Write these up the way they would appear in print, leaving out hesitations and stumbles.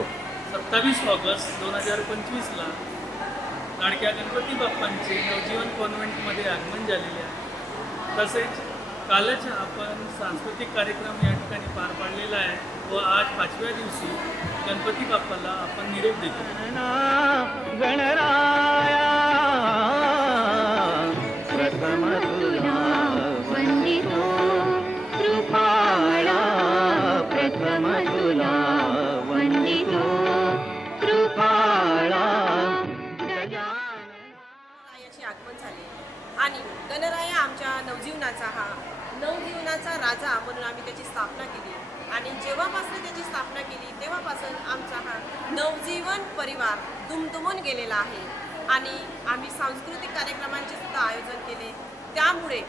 27 August 2025ला लाडक्या गणपती बाप्पांचे नवजीवन कॉन्व्हेंटमध्ये आगमन झालेले आहे. तसेच कालच आपण सांस्कृतिक कार्यक्रम या ठिकाणी पार पाडलेला आहे व आज 5व्या दिवशी गणपती बाप्पाला आपण निरोप देतो. गणराया प्रथम तुला वंदितो कृपाळा, प्रथम तुला वंदितो कृपाळा. गणरायाचे आगमन झाले आणि गणराया आमच्या नवजीवनाचा राजा म्हणून आम्ही त्याची स्थापना केली आणि जेव्हापासून त्याची स्थापना केली तेव्हापासून आमचा हा नवजीवन परिवार दुमदुमून गेलेला आहे आणि आम्ही सांस्कृतिक कार्यक्रमांचे सुद्धा आयोजन केले. त्यामुळे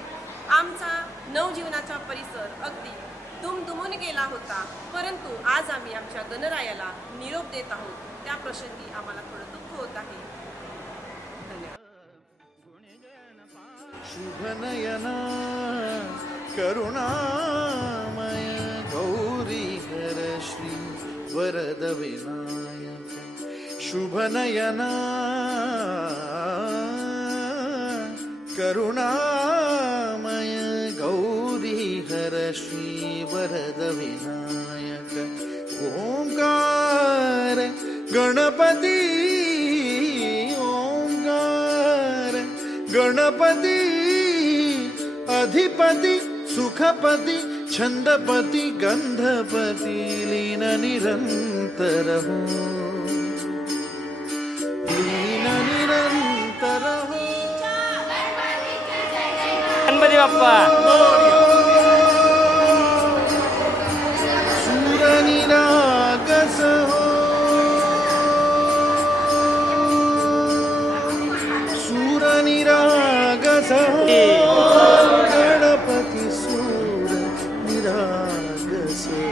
आमचा नवजीवनाचा परिसर अगदी दुमदुमून गेला होता. परंतु आज आम्ही आमच्या गणरायाला निरोप देत आहोत. त्या प्रसंगी आम्हाला थोडं दुःख होत आहे. धन्यवाद. शुभनयना करुणामय गौरी हर श्री वरद विनायक. शुभनयना करुणामय गौरी हर श्री वरद विनायक. ओंकार गणपती, ओंकार गणपती, अधिपती सुखपती छंदपती गंधपती लीन निरंतर हो, लीन निरंतर हो. गणपती बाप्पा सूर निरागस हो, सूर निरागस हो. गणपती सूर निरागस हो.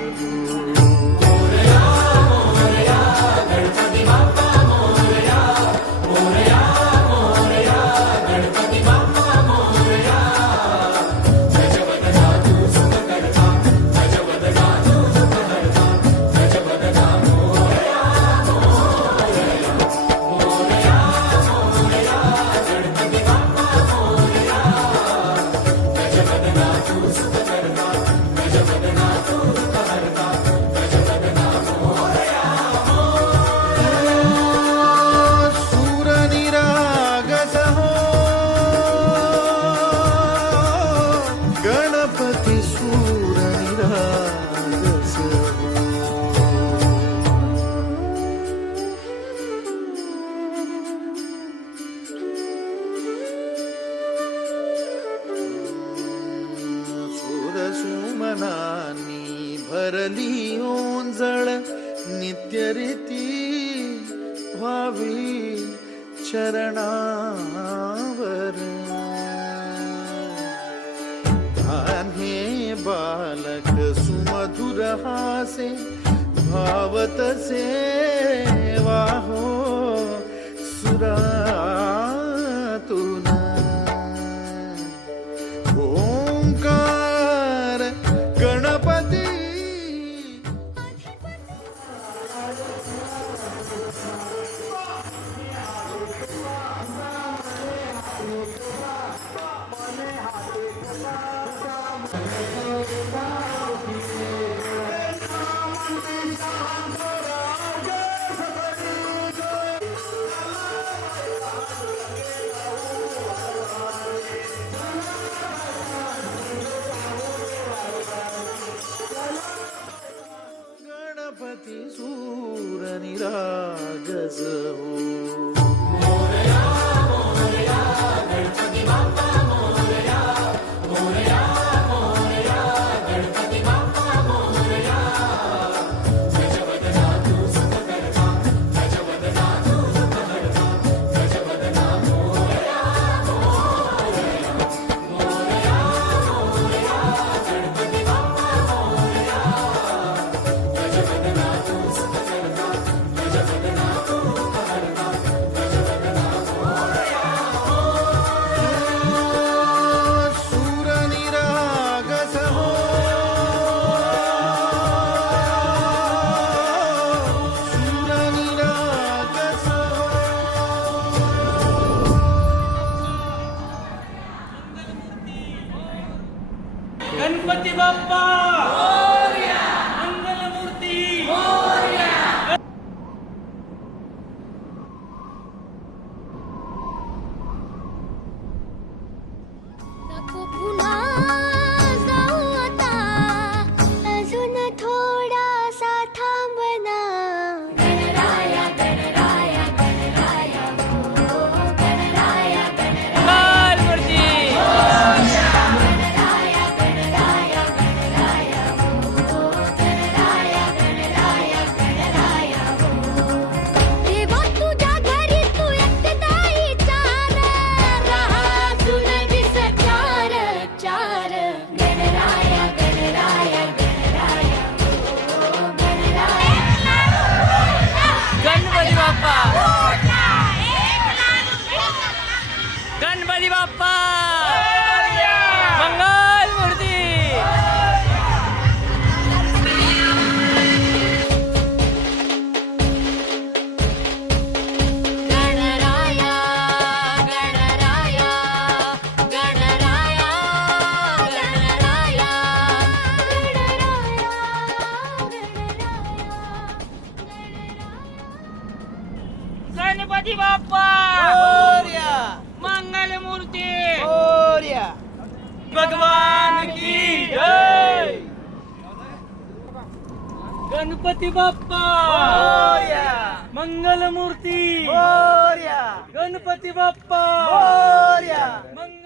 मनानी भरली ओंजळ नित्यरीती व्हावी चरणावर. धान्ये बालक सुमधुर हासे भावतसे वाहो सुरातून. ओंकार गणपती गणपती सूर निरागस हो. गणपती बाप्पा मंगल मूर्ती भगवान की जय. गणपती बाप्पा मंगल मूर्ती. गणपती बाप्पा मंगल